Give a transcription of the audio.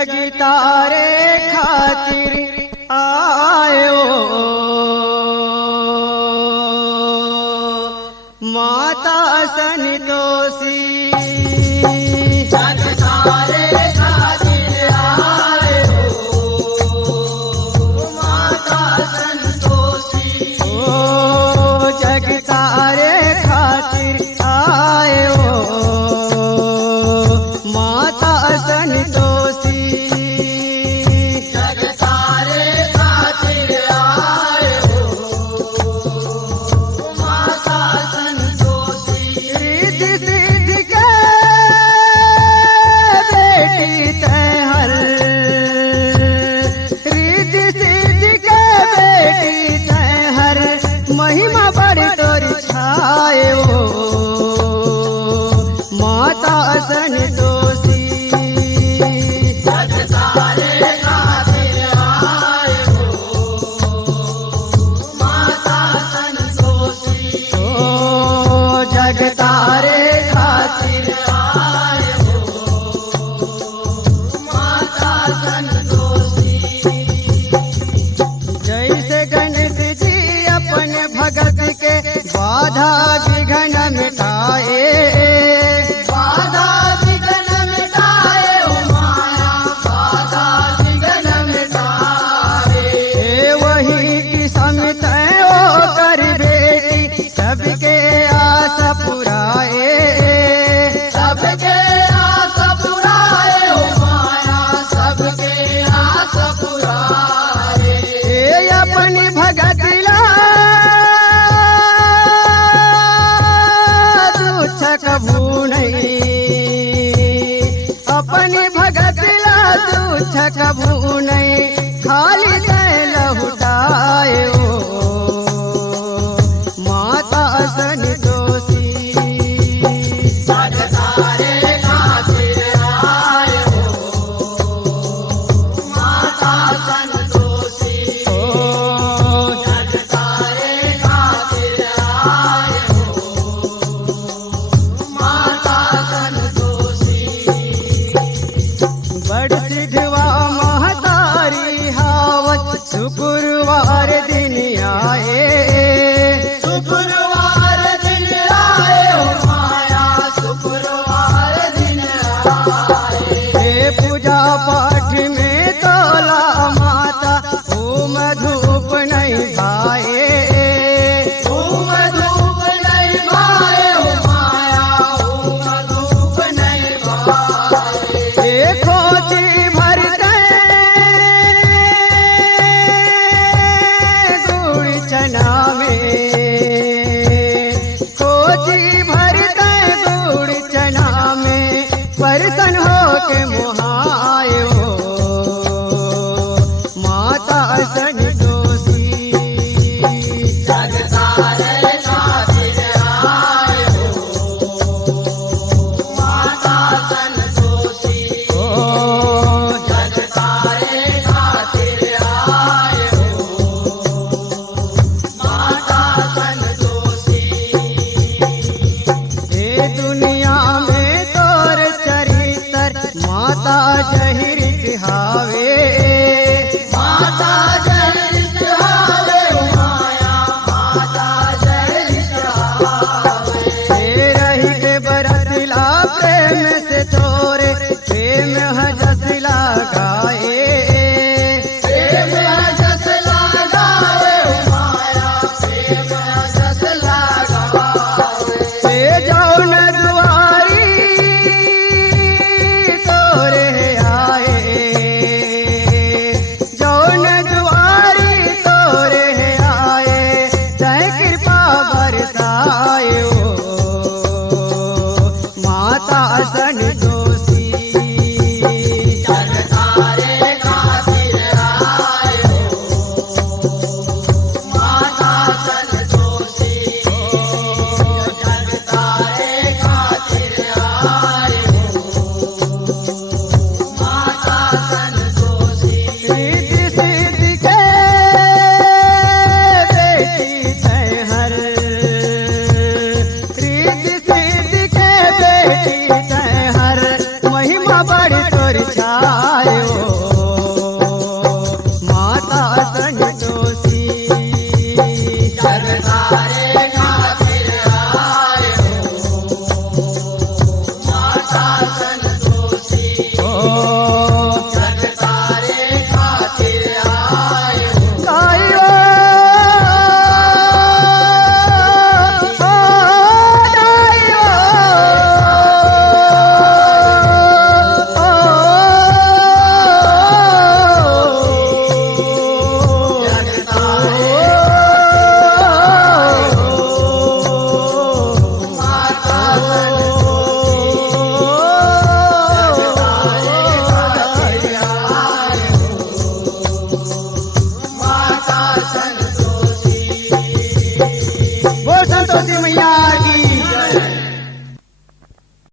जग तारे खातिर आयो माता संतोषी। जग तारे खातिर आयो माता संतोषी। ओ जग तारे खातिर आयो माता संतोषी। जग तारे खातिर आयो माता संतोषी। रिद्धि सिद्धि के बेटी तैहर, रिद्धि सिद्धि के बेटी तैहर महिमा बड़ी तोरी छायो माता संतोषी। जग तारे खातिर आयो माता संतोषी। ओ जग तारे खातिर आयो माता संतोषी। जैसे गणेश जी अपने भगत के बाधा विघ्न मिटाए, बाधा विघ्न मिटाए ओ माया, बाधा विघ्न मिटाए। हे वही की समित ओ कर बेटी सबके आस पुराए। सबके आस पुराए ओ माया, सबके आस पुराए। हे अपनी भगत ला दुच्छक भूनई, अपनी भगत ला दुच्छक भूनई खाली तैल लहुटायो माता संतोषी। जग तारे खातिर आयो माता संतोषी। ओ जग तारे खातिर आयो माता संतोषी। बड़ सिद्धवा महतारी हावत शुक्रवार दिन आए। शुक्रवार दिन आए ओ माया, शुक्रवार दिन आए। हे पूजा पाठ में तोला माता होम धूप नहीं भाए। ओम धूप नहीं भाए ओ माया, ओम धूप नहीं भाए। देखो जी भरते गुड़ चना में, कोची भरते गुड़ चना में परसन हो के मुहायो माता संतोषी। जग तारे खातिर आयो माता संतोषी। ओ जग तारे खातिर आयो माता संतोषी। हे दुनिया में तोर चरित्र माता जहिर दिहावे।